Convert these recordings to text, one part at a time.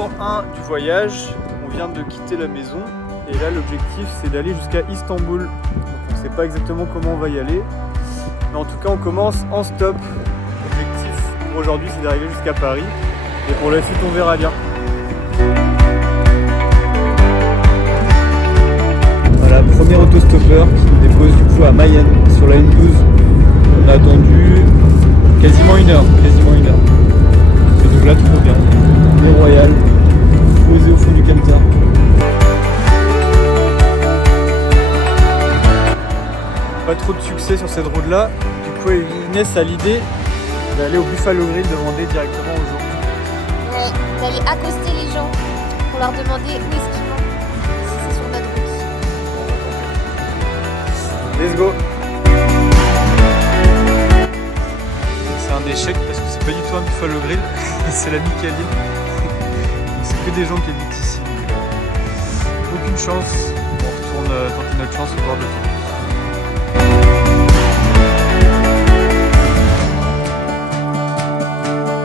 jour 1 du voyage, on vient de quitter la maison et là l'objectif c'est d'aller jusqu'à Istanbul. Donc, on ne sait pas exactement comment on va y aller, mais en tout cas on commence en stop. L'objectif pour aujourd'hui c'est d'arriver jusqu'à Paris et pour la suite on verra bien. Voilà, premier autostoppeur qui nous dépose du coup à Mayenne sur la N12. On a attendu quasiment une heure. Et donc là tout va bien. Le Royal, posé au fond du camtar. Pas trop de succès sur cette route là. Du coup Inès a l'idée d'aller au Buffalo Grill demander directement aux gens. Ouais, d'aller accoster les gens pour leur demander où est-ce qu'ils vont, si c'est sur notre route. Let's go. C'est un échec parce que c'est pas du tout un Buffalo Grill, c'est la Micaline. Donc c'est que des gens qui habitent ici. Donc aucune chance. On retourne tenter notre chance au bord de l'autoroute.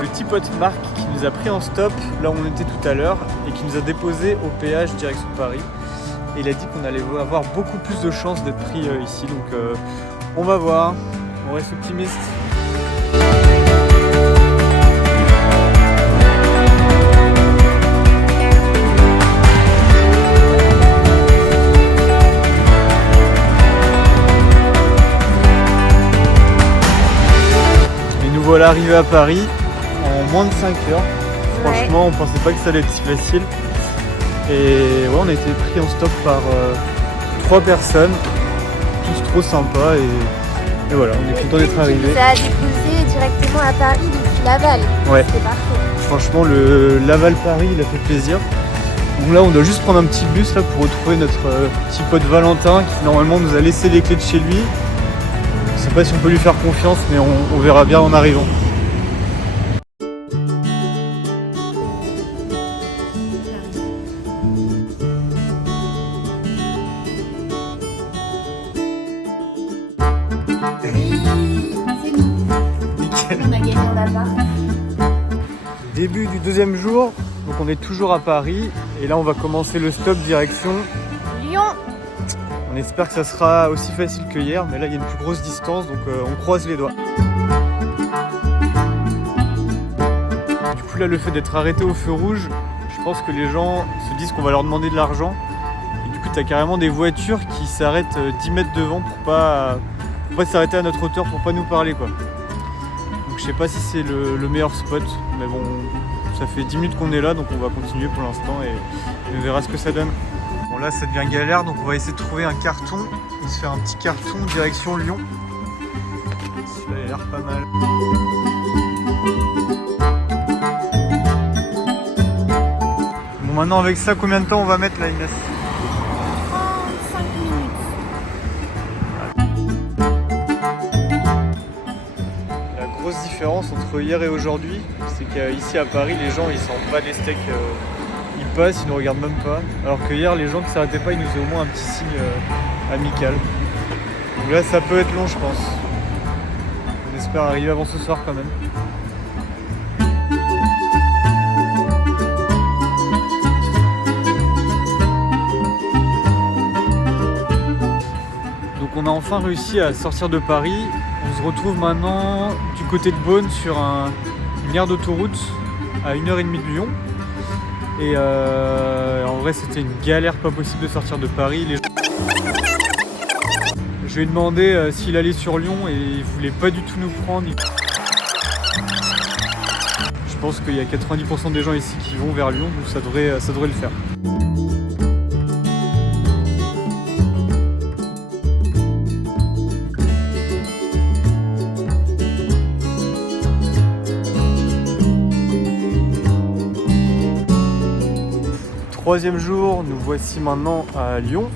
Le petit pote Marc qui nous a pris en stop là où on était tout à l'heure et qui nous a déposé au péage direction Paris. Et il a dit qu'on allait avoir beaucoup plus de chances d'être pris ici. Donc on va voir. On reste optimiste. Voilà, arrivé à Paris en moins de 5 heures. Franchement, on pensait pas que ça allait être si facile. Et ouais, on a été pris en stop par 3 personnes, tous trop sympas. Et voilà, on est content d'être arrivé. Ça a déposé directement à Paris depuis Laval. Ouais. C'était parfait. Franchement, le Laval-Paris, il a fait plaisir. Donc là, on doit juste prendre un petit bus là pour retrouver notre petit pote Valentin qui normalement nous a laissé les clés de chez lui. Je sais pas si on peut lui faire confiance, mais on verra bien en arrivant. On a gagné en appart. Début du deuxième jour, donc on est toujours à Paris et là on va commencer le stop direction Lyon. On espère que ça sera aussi facile que hier, mais là il y a une plus grosse distance, donc on croise les doigts. Du coup là, le fait d'être arrêté au feu rouge, je pense que les gens se disent qu'on va leur demander de l'argent. Et du coup, tu as carrément des voitures qui s'arrêtent 10 mètres devant pour pas s'arrêter à notre hauteur, pour pas nous parler, quoi. Donc je sais pas si c'est le meilleur spot, mais bon, ça fait 10 minutes qu'on est là, donc on va continuer pour l'instant et on verra ce que ça donne. Bon là ça devient galère, donc on va essayer de trouver un carton et se faire un petit carton direction Lyon. Ça a l'air pas mal. Bon maintenant avec ça, combien de temps on va mettre là, Inès? 35 minutes. La grosse différence entre hier et aujourd'hui, c'est qu'ici à Paris les gens ils sentent pas les steaks. Ils passent, ils nous regardent même pas. Alors que hier, les gens qui s'arrêtaient pas, ils nous faisaient au moins un petit signe amical. Donc là, ça peut être long, je pense. On espère arriver avant ce soir quand même. Donc on a enfin réussi à sortir de Paris. On se retrouve maintenant du côté de Beaune sur une aire d'autoroute à 1h30 de Lyon. Et en vrai c'était une galère pas possible de sortir de Paris. Je lui ai demandé s'il allait sur Lyon et il voulait pas du tout nous prendre. Je pense qu'il y a 90% des gens ici qui vont vers Lyon, donc ça devrait le faire. Troisième jour, nous voici maintenant à Lyon,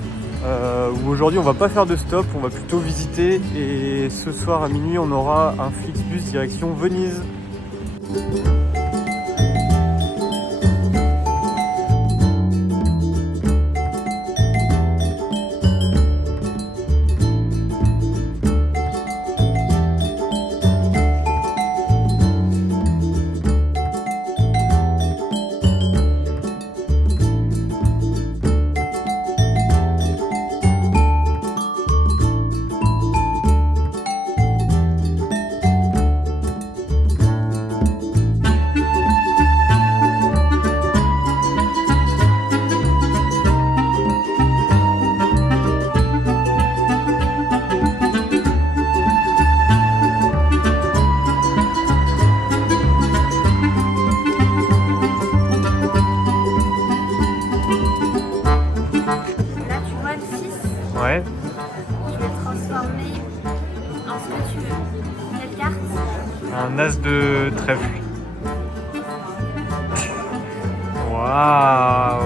où aujourd'hui on va pas faire de stop, on va plutôt visiter et ce soir à minuit on aura un Flixbus direction Venise. Un as de trèfle. Waouh!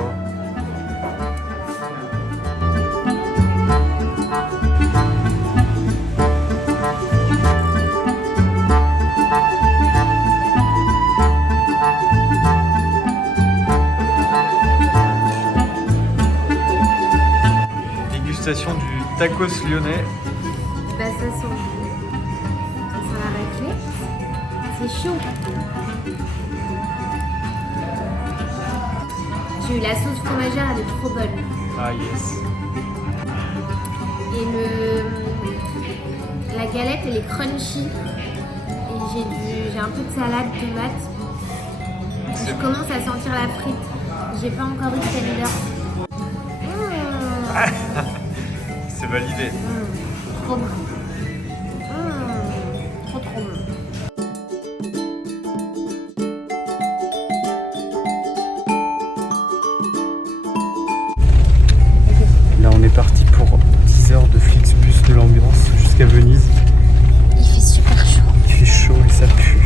Dégustation du tacos lyonnais. Bah ça sent la raclette. C'est chaud. J'ai eu la sauce fromagère, elle est trop bonne. Ah yes. Et la galette, elle est crunchy. Et j'ai un peu de salade, tomate. Je commence à sentir la frite. J'ai pas encore eu de tender. C'est validé. Trop bon. Trop bon. Là on est parti pour 10 heures de Flixbus de l'ambiance jusqu'à Venise. Il fait super chaud. Il fait chaud et ça pue.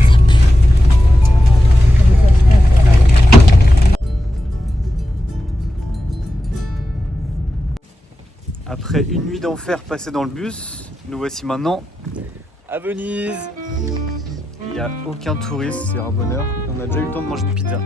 Après une nuit d'enfer passée dans le bus, nous voici maintenant à Venise. Il n'y a aucun touriste, c'est un bonheur. On a déjà eu le temps de manger une pizza.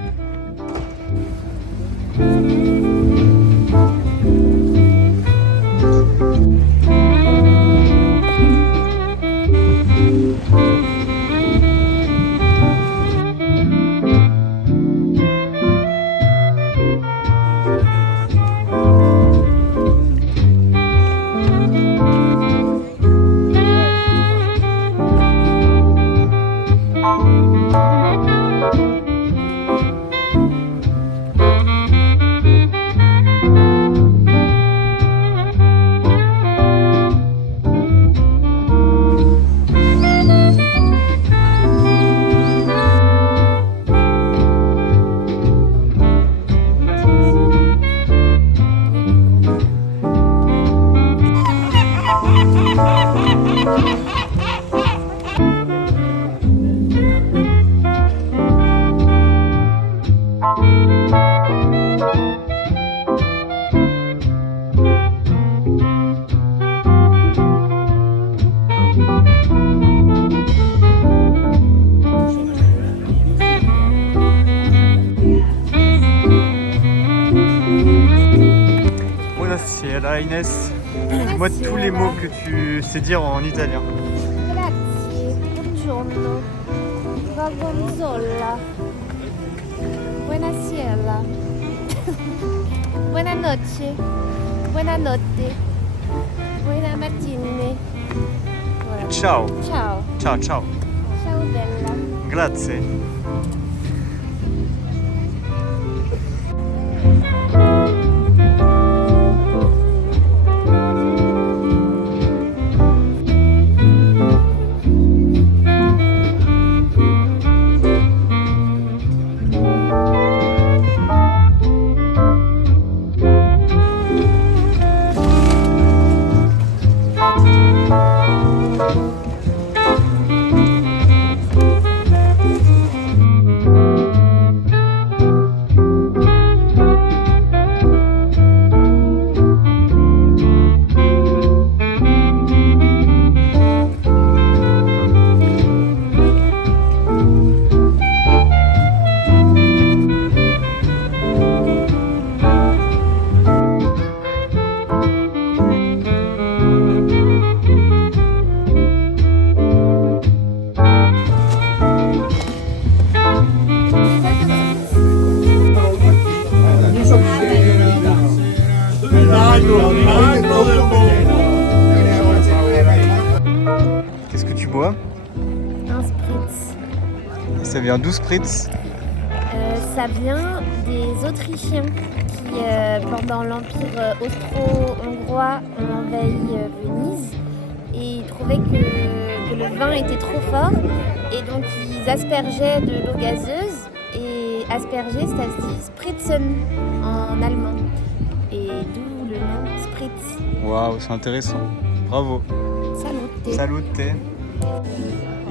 Buonasera Inès, dis-moi tous les mots que tu sais dire en italien. Grazie, buongiorno, gorgonzola, buonasera, buonanotte, buonanotte, buona mattina. Voilà. Ciao, Ciao, ciao, ciao, ciao bella. grazie. Qu'est-ce que tu bois? Un spritz. Ça vient d'où spritz? Ça vient des Autrichiens qui, pendant l'Empire austro-hongrois, ont envahi Venise et ils trouvaient que le vin était trop fort et donc ils aspergeaient de l'eau gazeuse et asperger ça se dit spritzen en allemand et d'où le nom spritz. Waouh, c'est intéressant. Bravo. Salute. Salute.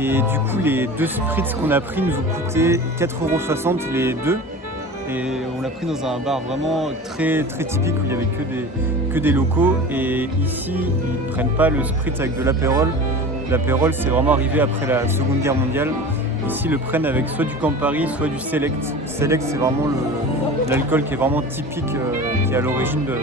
Et du coup, les 2 spritz qu'on a pris nous ont coûté 4,60 € les deux. Et on l'a pris dans un bar vraiment très, très typique où il n'y avait que des locaux. Et ici, ils ne prennent pas le spritz avec de l'apérole. L'apérole, c'est vraiment arrivé après la Seconde Guerre mondiale. Ici, ils le prennent avec soit du Campari, soit du Select. Select, c'est vraiment l'alcool qui est vraiment typique, qui est à l'origine de